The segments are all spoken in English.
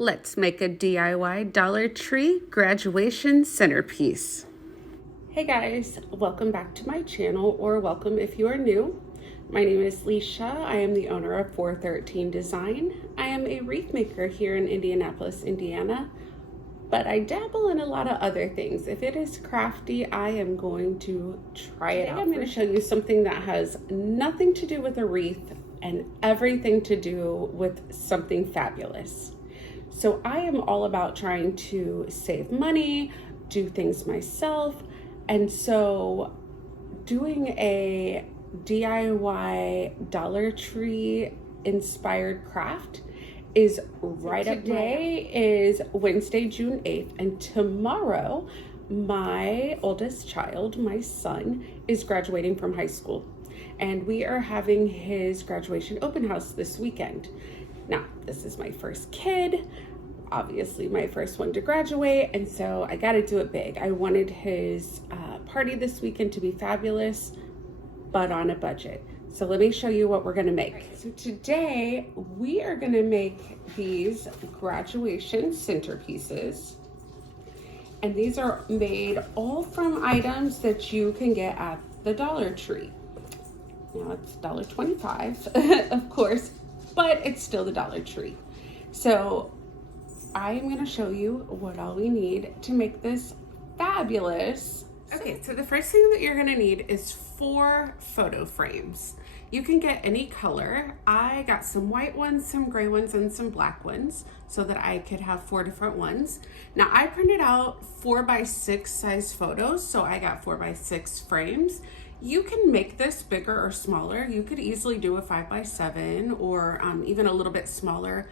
Let's make a DIY Dollar Tree graduation centerpiece. Hey guys, welcome back to my channel, or welcome if you are new. My name is Leisha. I am the owner of 413 Design. I am a wreath maker here in Indianapolis, Indiana, but I dabble in a lot of other things. If it is crafty, I am going to try it out. Today I'm going to show you something that has nothing to do with a wreath and everything to do with something fabulous. So I am all about trying to save money, do things myself, and so doing a DIY Dollar Tree inspired craft is right up. Today is Wednesday, June 8th, and tomorrow my oldest child, my son, is graduating from high school, and we are having his graduation open house this weekend. Now, this is my first kid, obviously my first one to graduate, and so I got to do it big. I wanted his party this weekend to be fabulous, but on a budget. So let me show you what we're gonna make. So today we are gonna make these graduation centerpieces, and these are made all from items that you can get at the Dollar Tree. Now it's $1.25, of course, but it's still the Dollar Tree. So I am going to show you what all we need to make this fabulous. Okay, so the first thing that you're going to need is 4 photo frames. You can get any color. I got some white ones, some gray ones, and some black ones so that I could have 4 different ones. Now I printed out 4x6 size photos, so I got 4x6 frames. You can make this bigger or smaller. You could easily do a 5x7 or even a little bit smaller.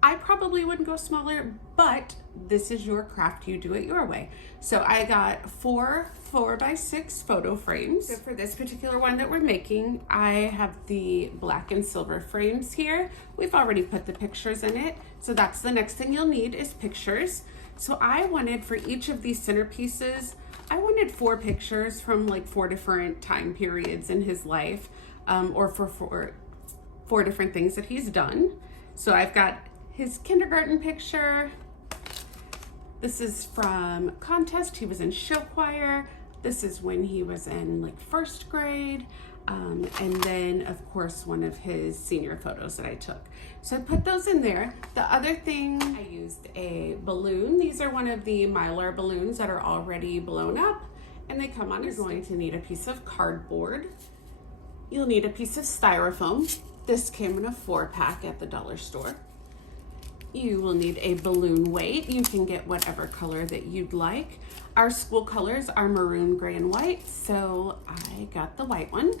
I probably wouldn't go smaller, but this is your craft. You do it your way. So I got 4 4x6 photo frames. So for this particular one that we're making, I have the black and silver frames here. We've already put the pictures in it. So that's the next thing you'll need is pictures. So I wanted for each of these centerpieces, I wanted 4 pictures from like 4 different time periods in his life, or for 4 different things that he's done. So I've got his kindergarten picture. This is from contest. He was in show choir. This is when he was in like 1st grade. And then of course, one of his senior photos that I took. So I put those in there. The other thing, I used a balloon. These are one of the Mylar balloons that are already blown up, and they come on. You're going to need a piece of cardboard. You'll need a piece of styrofoam. This came in a 4-pack at the dollar store. You will need a balloon weight. You can get whatever color that you'd like. Our school colors are maroon, gray, and white, so I got the white one.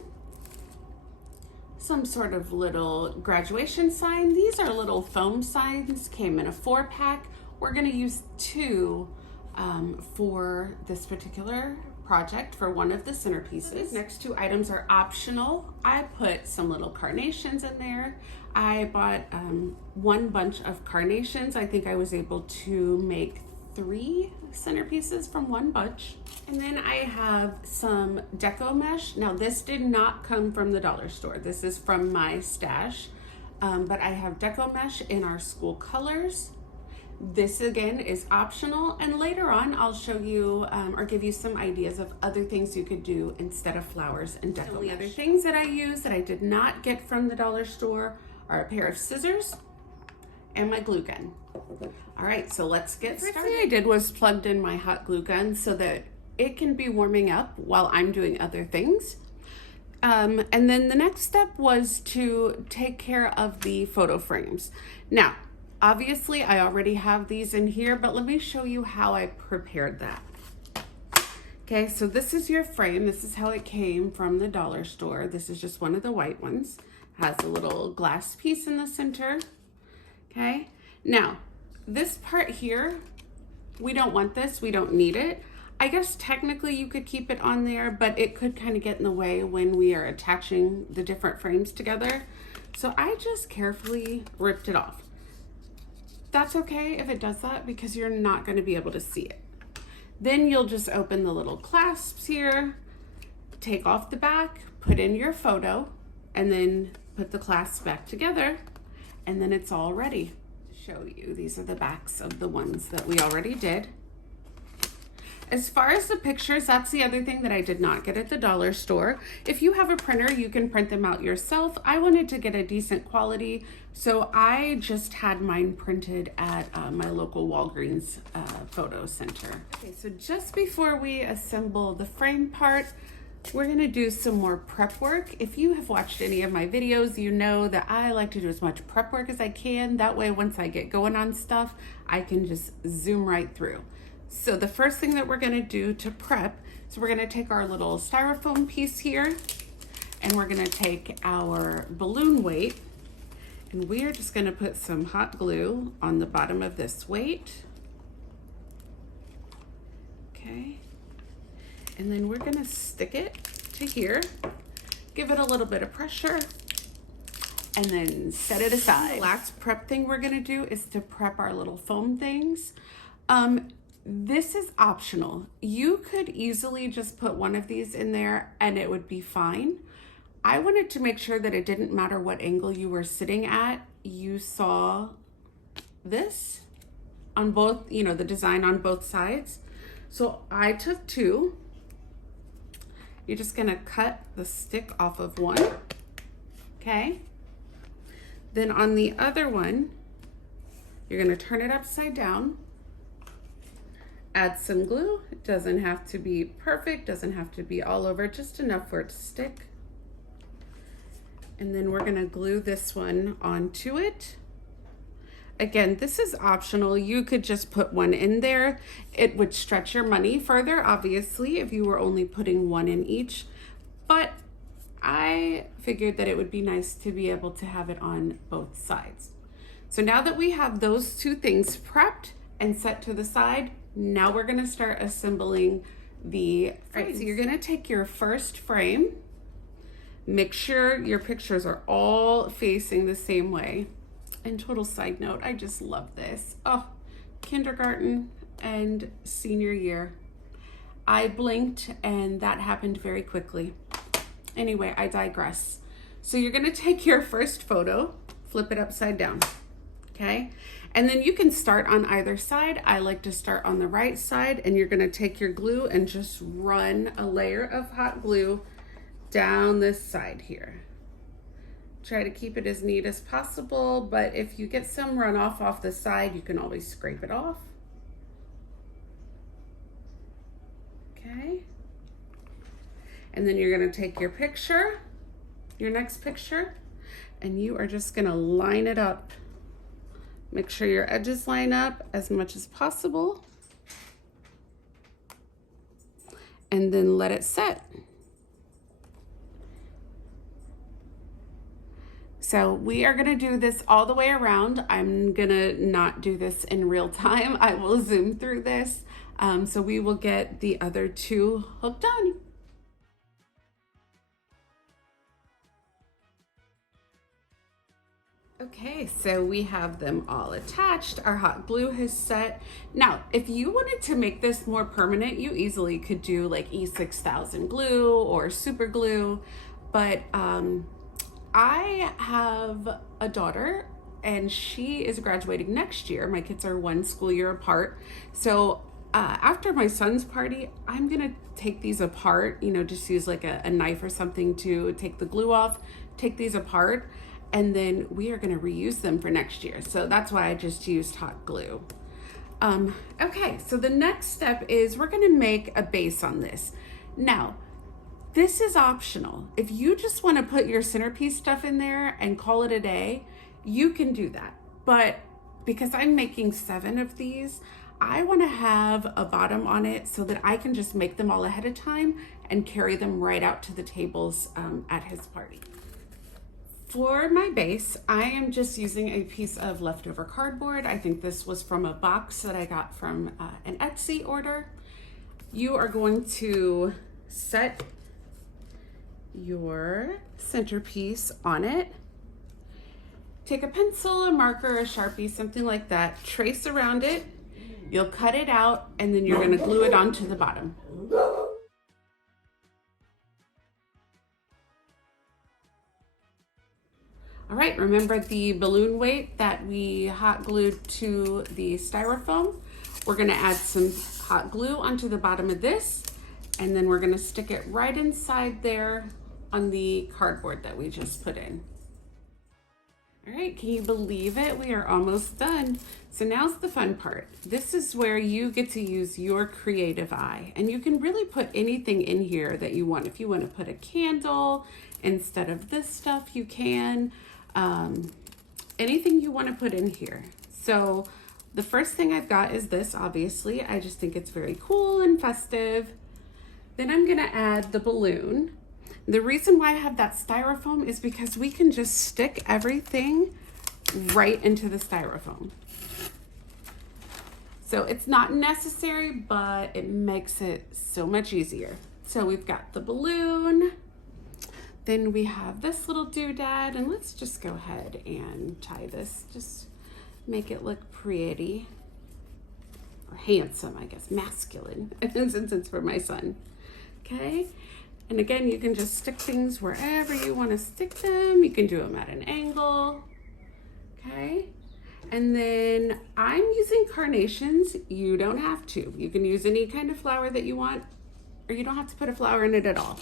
Some sort of little graduation sign. These are little foam signs, came in a 4-pack. We're gonna use 2 for this particular project for one of the centerpieces. These next 2 items are optional. I put some little carnations in there. I bought 1 bunch of carnations. I think I was able to make 3 centerpieces from 1 bunch. And then I have some deco mesh. Now this did not come from the dollar store. This is from my stash, but I have deco mesh in our school colors. This again is optional, and later on I'll show you or give you some ideas of other things you could do instead of flowers and deco. The other things that I use that I did not get from the dollar store are a pair of scissors and my glue gun. All right, so let's get started. The first thing I did was plugged in my hot glue gun so that it can be warming up while I'm doing other things. And then the next step was to take care of the photo frames. Now, obviously I already have these in here, but let me show you how I prepared that. Okay, so this is your frame. This is how it came from the dollar store. This is just one of the white ones. Has a little glass piece in the center. Okay, now this part here, we don't want this, we don't need it. I guess technically you could keep it on there, but it could kind of get in the way when we are attaching the different frames together. So I just carefully ripped it off. That's okay if it does that, because you're not going to be able to see it. Then you'll just open the little clasps here, take off the back, put in your photo, and then put the clasps back together, and then it's all ready. show you. These are the backs of the ones that we already did. As far as the pictures, that's the other thing that I did not get at the dollar store. If you have a printer, you can print them out yourself. I wanted to get a decent quality, so I just had mine printed at my local Walgreens photo center. Okay, so just before we assemble the frame part, we're gonna do some more prep work. If you have watched any of my videos, you know that I like to do as much prep work as I can. That way, once I get going on stuff, I can just zoom right through. So the first thing that we're gonna do to prep, so we're gonna take our little styrofoam piece here, and we're gonna take our balloon weight, and we are just gonna put some hot glue on the bottom of this weight. Okay. And then we're gonna stick it to here, give it a little bit of pressure, and then set it aside. The last prep thing we're gonna do is to prep our little foam things. This is optional. You could easily just put one of these in there and it would be fine. I wanted to make sure that it didn't matter what angle you were sitting at. You saw this on both, you know, the design on both sides. So I took two. You're just gonna cut the stick off of one, okay? Then on the other one, you're gonna turn it upside down, add some glue. It doesn't have to be perfect, doesn't have to be all over, just enough for it to stick. And then we're gonna glue this one onto it. Again, this is optional. You could just put one in there. It would stretch your money further, obviously, if you were only putting one in each. But I figured that it would be nice to be able to have it on both sides. So now that we have those two things prepped and set to the side, now we're gonna start assembling the frames. All right, so you're gonna take your first frame. Make sure your pictures are all facing the same way. And total side note, I just love this. Oh, kindergarten and senior year. I blinked and that happened very quickly. Anyway, I digress. So you're gonna take your first photo, flip it upside down, okay? And then you can start on either side. I like to start on the right side, and you're gonna take your glue and just run a layer of hot glue down this side here. Try to keep it as neat as possible, but if you get some runoff off the side, you can always scrape it off. Okay. And then you're gonna take your picture, your next picture, and you are just gonna line it up. Make sure your edges line up as much as possible. And then let it set. So we are gonna do this all the way around. I'm gonna not do this in real time. I will zoom through this. So we will get the other two hooked on. Okay, so we have them all attached. Our hot glue has set. Now, if you wanted to make this more permanent, you easily could do like E6000 glue or super glue, but I have a daughter and she is graduating next year. My kids are one school year apart. So after my son's party, I'm gonna take these apart, you know, just use like a knife or something to take the glue off, take these apart, and then we are gonna reuse them for next year. So that's why I just used hot glue. Okay, so the next step is we're gonna make a base on this. Now, this is optional. If you just wanna put your centerpiece stuff in there and call it a day, you can do that. But because I'm making 7 of these, I wanna have a bottom on it so that I can just make them all ahead of time and carry them right out to the tables at his party. For my base, I am just using a piece of leftover cardboard. I think this was from a box that I got from an Etsy order. You are going to set your centerpiece on it. Take a pencil, a marker, a Sharpie, something like that. Trace around it. You'll cut it out, and then you're gonna glue it onto the bottom. All right, remember the balloon weight that we hot glued to the styrofoam? We're gonna add some hot glue onto the bottom of this, and then we're gonna stick it right inside there on the cardboard that we just put in. All right, can you believe it? We are almost done. So now's the fun part. This is where you get to use your creative eye, and you can really put anything in here that you want. If you want to put a candle instead of this stuff, you can. Anything you want to put in here. So the first thing I've got is this, obviously. I just think it's very cool and festive. Then I'm gonna add the balloon. The reason why I have that styrofoam is because we can just stick everything right into the styrofoam. So it's not necessary, but it makes it so much easier. So we've got the balloon. Then we have this little doodad, and let's just go ahead and tie this. Just make it look pretty, or handsome, I guess, masculine, since it's for my son. Okay, and again, you can just stick things wherever you want to stick them. You can do them at an angle. Okay, and then I'm using carnations. You don't have to. You can use any kind of flower that you want, or you don't have to put a flower in it at all.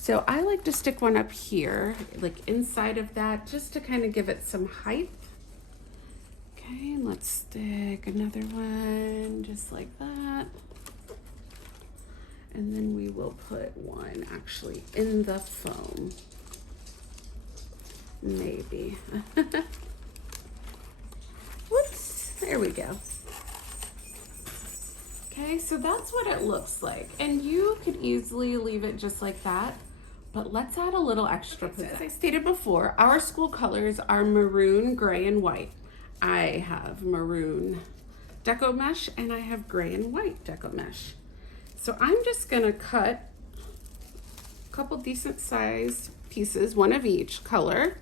So I like to stick one up here, like inside of that, just to kind of give it some height. Okay, and let's stick another one just like that. And then we will put one actually in the foam. Maybe. Whoops, there we go. Okay, so that's what it looks like. And you could easily leave it just like that, but let's add a little extra. As I stated before, our school colors are maroon, gray, and white. I have maroon deco mesh and I have gray and white deco mesh. So I'm just gonna cut a couple decent sized pieces, one of each color.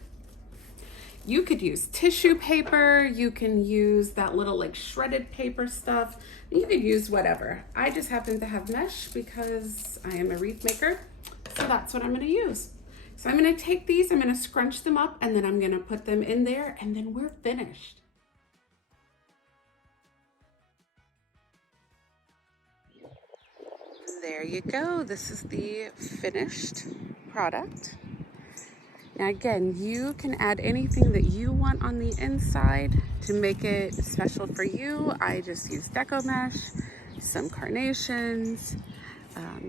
You could use tissue paper, you can use that little like shredded paper stuff, you could use whatever. I just happen to have mesh because I am a wreath maker, so that's what I'm gonna use. So I'm gonna take these, I'm gonna scrunch them up, and then I'm gonna put them in there, and then we're finished. There you go, this is the finished product. Now again, you can add anything that you want on the inside to make it special for you. I just use deco mesh, some carnations,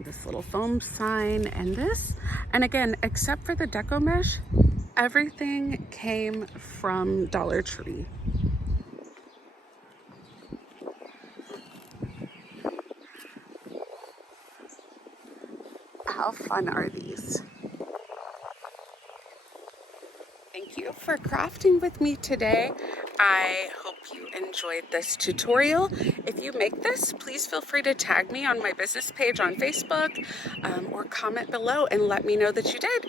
this little foam sign, and this. And again, except for the deco mesh, everything came from Dollar Tree. How fun are these? Thank you for crafting with me today. I hope you enjoyed this tutorial. If you make this, please feel free to tag me on my business page on Facebook, or comment below and let me know that you did.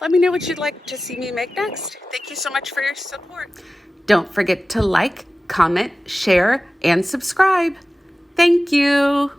Let me know what you'd like to see me make next. Thank you so much for your support. Don't forget to like, comment, share, and subscribe. Thank you.